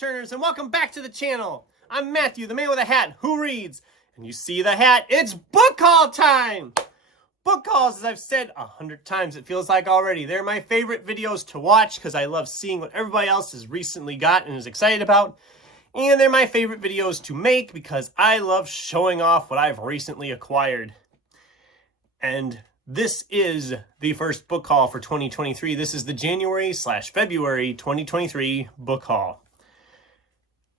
page-turners, and welcome back to the channel. I'm Matthew, the man with a hat who reads. And you see the hat, it's book haul time! Book hauls, as I've said 100 times, it feels like already. They're my favorite videos to watch because I love seeing what everybody else has recently got and is excited about. And they're my favorite videos to make because I love showing off what I've recently acquired. And this is the first book haul for 2023. This is the January/February 2023 book haul.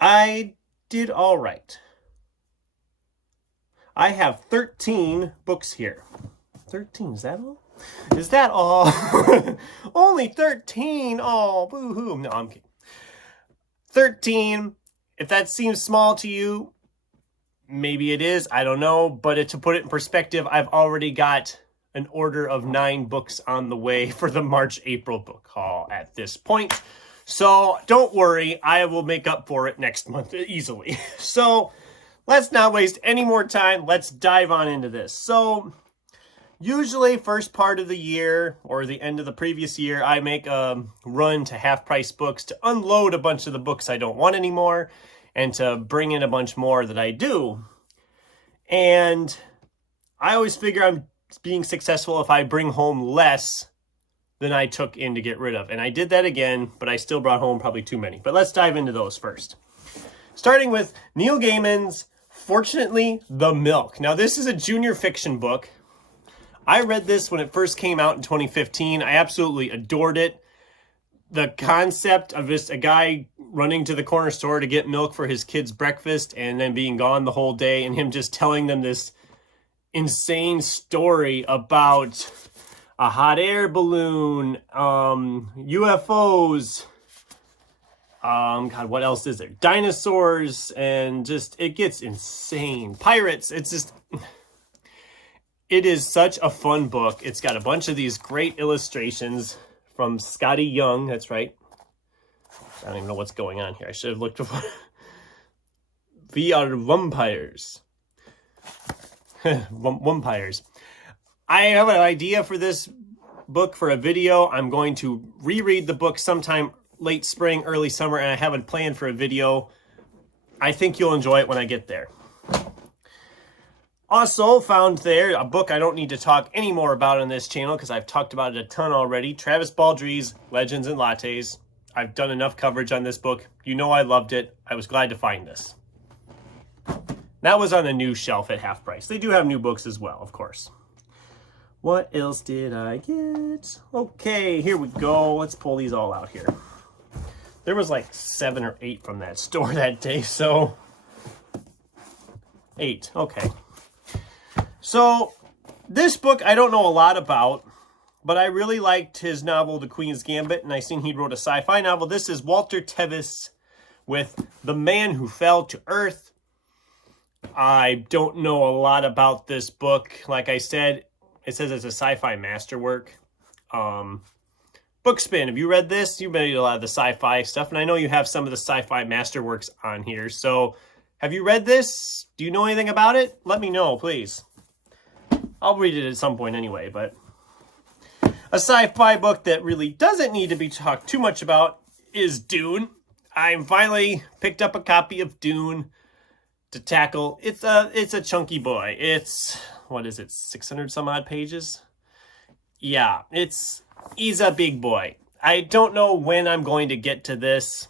I did all right. I have 13 books here. 13, is that all? Is that all? Only 13? Oh, boo-hoo. No, I'm kidding. 13. If that seems small to you, maybe it is. I don't know. But to put it in perspective, I've already got an order of 9 books on the way for the March-April book haul at this point. So don't worry, I will make up for it next month easily. So let's not waste any more time. Let's dive on into this. So usually first part of the year or the end of the previous year, I make a run to half-price books to unload a bunch of the books I don't want anymore and to bring in a bunch more that I do. And I always figure I'm being successful if I bring home less than I took in to get rid of. And I did that again, but I still brought home probably too many. But let's dive into those first. Starting with Neil Gaiman's Fortunately, The Milk. Now, this is a junior fiction book. I read this when it first came out in 2015. I absolutely adored it. The concept of just a guy running to the corner store to get milk for his kid's breakfast and then being gone the whole day and him just telling them this insane story about a hot air balloon, UFOs, God, what else is there? Dinosaurs, and just, it gets insane. Pirates, it's just, it is such a fun book. It's got a bunch of these great illustrations from Scotty Young, that's right. I don't even know what's going on here. I should have looked before. We are vampires. Vampires. I have an idea for this book for a video. I'm going to reread the book sometime late spring, early summer, and I have it planned for a video. I think you'll enjoy it when I get there. Also found there a book I don't need to talk any more about on this channel because I've talked about it a ton already. Travis Baldree's Legends and Lattes. I've done enough coverage on this book. You know I loved it. I was glad to find this. That was on a new shelf at half price. They do have new books as well, of course. What else did I get? Okay, here we go. Let's pull these all out here. There was like 7 or 8 from that store that day, so 8, okay. So this book I don't know a lot about, but I really liked his novel, The Queen's Gambit, and I seen he wrote a sci-fi novel. This is Walter Tevis with The Man Who Fell to Earth. I don't know a lot about this book. Like I said, it says it's a sci-fi masterwork. Bookspin, have you read this? You read a lot of the sci-fi stuff, and I know you have some of the sci-fi masterworks on here. So have you read this? Do you know anything about it? Let me know, please. I'll read it at some point anyway, but a sci-fi book that really doesn't need to be talked too much about is Dune. I finally picked up a copy of Dune to tackle. It's a chunky boy. It's, what is it, 600 some odd pages? Yeah, he's a big boy. I don't know when I'm going to get to this.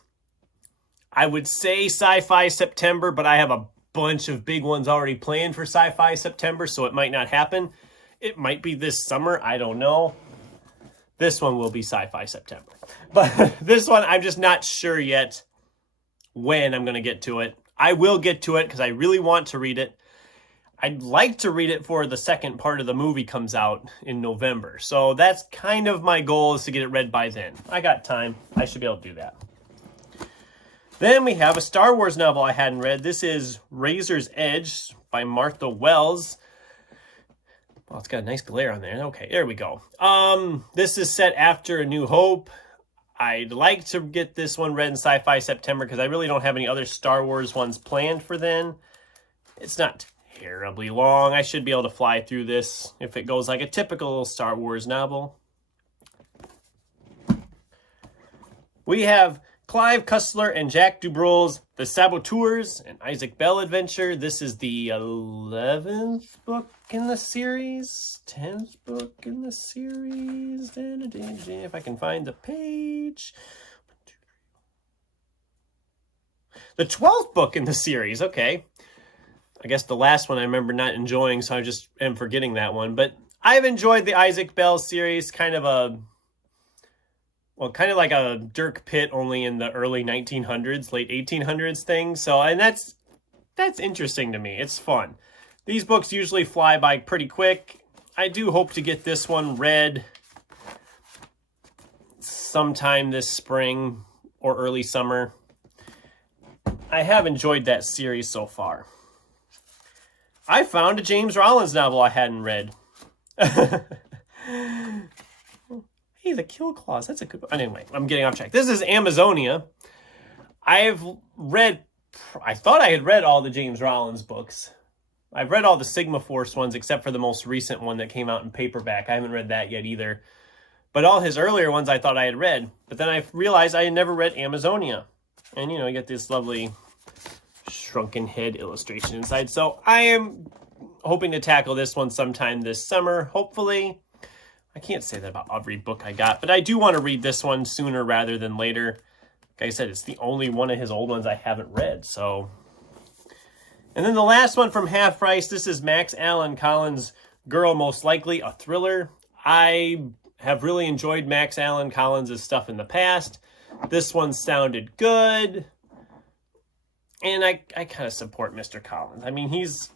I would say Sci-Fi September, but I have a bunch of big ones already planned for Sci-Fi September, so it might not happen. It might be this summer, I don't know. This one will be Sci-Fi September. But this one, I'm just not sure yet when I'm going to get to it. I will get to it because I really want to read it. I'd like to read it for the second part of the movie comes out in November. So that's kind of my goal, is to get it read by then. I got time. I should be able to do that. Then we have a Star Wars novel I hadn't read. This is Razor's Edge by Martha Wells. Oh, it's got a nice glare on there. Okay, there we go. This is set after A New Hope. I'd like to get this one read in Sci-Fi September because I really don't have any other Star Wars ones planned for then. It's not terribly long. I should be able to fly through this if it goes like a typical Star Wars novel. We have Clive Cussler and Jack Dubrul's The Saboteurs, an Isaac Bell adventure. This is the 11th book in the series, 10th book in the series. If I can find the page. The 12th book in the series, okay. I guess the last one I remember not enjoying, so I just am forgetting that one. But I've enjoyed the Isaac Bell series, kind of like a Dirk Pitt, only in the early 1900s, late 1800s thing. So, and that's interesting to me. It's fun. These books usually fly by pretty quick. I do hope to get this one read sometime this spring or early summer. I have enjoyed that series so far. I found a James Rollins novel I hadn't read. Hey, the Kill Clause. That's a good book. Anyway, I'm getting off track. This is Amazonia. I thought I had read all the James Rollins books. I've read all the Sigma Force ones except for the most recent one that came out in paperback. I haven't read that yet either. But all his earlier ones I thought I had read. But then I realized I had never read Amazonia. And, you know, you get this lovely shrunken head illustration inside. So I am hoping to tackle this one sometime this summer, hopefully. I can't say that about every book I got, but I do want to read this one sooner rather than later. Like I said, it's the only one of his old ones I haven't read, so. And then the last one from Half Price, this is Max Allan Collins' Girl Most Likely, a thriller. I have really enjoyed Max Allan Collins' stuff in the past. This one sounded good. And I kind of support Mr. Collins. I mean, he's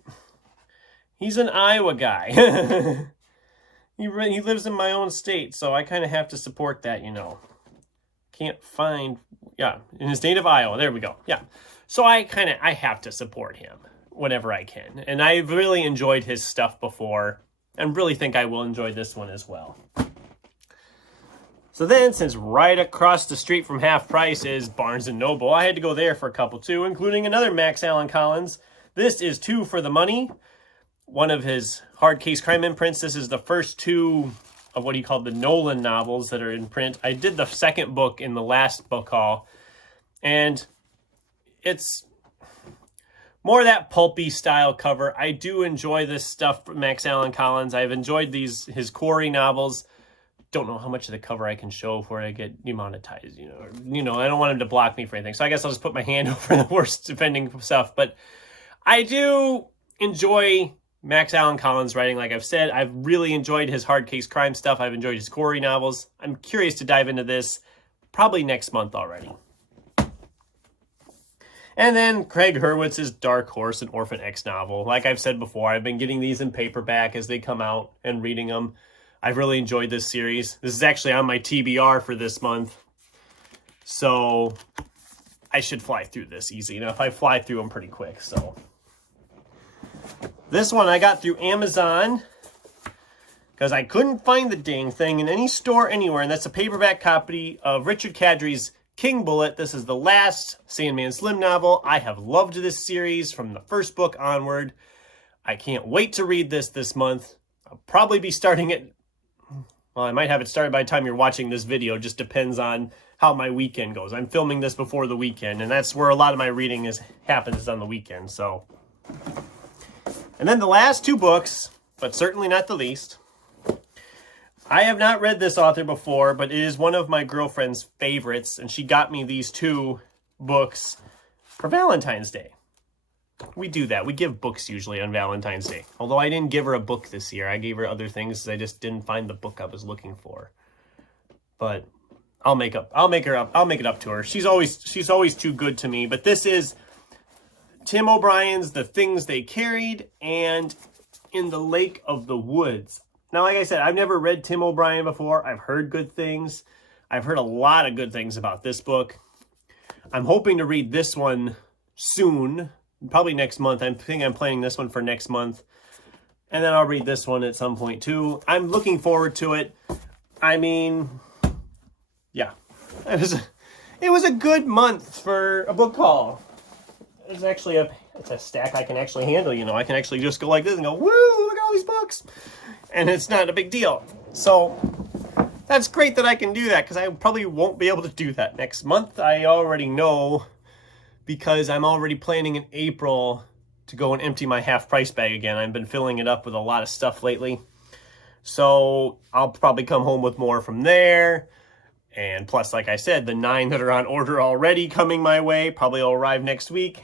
an Iowa guy. He lives in my own state, so I kind of have to support that, you know. Can't find, yeah, in his native Iowa. There we go. Yeah. So I have to support him whenever I can. And I've really enjoyed his stuff before and really think I will enjoy this one as well. So then, since right across the street from Half Price is Barnes & Noble, I had to go there for a couple too, including another Max Allan Collins. This is Two for the Money, one of his hard case crime imprints. This is the first two of what he called the Nolan novels that are in print. I did the second book in the last book haul, and it's more that pulpy style cover. I do enjoy this stuff from Max Allan Collins. I've enjoyed his Quarry novels. Don't know how much of the cover I can show before I get demonetized, you know. I don't want him to block me for anything, so I guess I'll just put my hand over the worst offending stuff. But I do enjoy Max Allan Collins' writing, like I've said. I've really enjoyed his hard case crime stuff. I've enjoyed his Quarry novels. I'm curious to dive into this probably next month already. And then Craig Hurwitz's Dark Horse, an Orphan X novel. Like I've said before, I've been getting these in paperback as they come out and reading them. I've really enjoyed this series. This is actually on my TBR for this month. So I should fly through this easy enough. I fly through them pretty quick, so. This one I got through Amazon because I couldn't find the dang thing in any store anywhere, and that's a paperback copy of Richard Kadri's King Bullet. This is the last Sandman Slim novel. I have loved this series from the first book onward. I can't wait to read this month. I'll probably be starting it. Well, I might have it started by the time you're watching this video. Just depends on how my weekend goes. I'm filming this before the weekend, and that's where a lot of my reading happens on the weekend. So, and then the last two books, but certainly not the least. I have not read this author before, but it is one of my girlfriend's favorites, and she got me these two books for Valentine's Day. We do that. We give books usually on Valentine's Day. Although I didn't give her a book this year. I gave her other things because I just didn't find the book I was looking for. But I'll make it up to her. She's always too good to me. But this is Tim O'Brien's The Things They Carried and In the Lake of the Woods. Now, like I said, I've never read Tim O'Brien before. I've heard good things. I've heard a lot of good things about this book. I'm hoping to read this one soon. Probably next month. I think I'm planning this one for next month. And then I'll read this one at some point too. I'm looking forward to it. I mean, yeah. It was a good month for a book haul. It's actually it's a stack I can actually handle, you know. I can actually just go like this and go, woo, look at all these books. And it's not a big deal. So That's great that I can do that, because I probably won't be able to do that next month. I already know, because I'm already planning in April to go and empty my half price bag again. I've been filling it up with a lot of stuff lately. So I'll probably come home with more from there. And plus, like I said, the 9 that are on order already coming my way probably will arrive next week.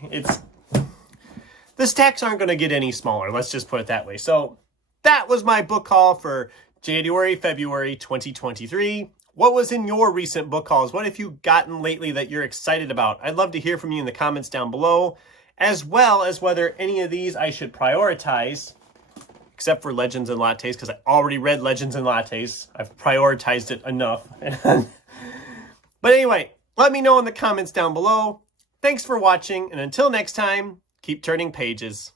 The stacks aren't going to get any smaller. Let's just put it that way. So that was my book haul for January, February 2023. What was in your recent book hauls? What have you gotten lately that you're excited about? I'd love to hear from you in the comments down below, as well as whether any of these I should prioritize, except for Legends and Lattes, because I already read Legends and Lattes. I've prioritized it enough. But anyway, let me know in the comments down below. Thanks for watching, and until next time, keep turning pages.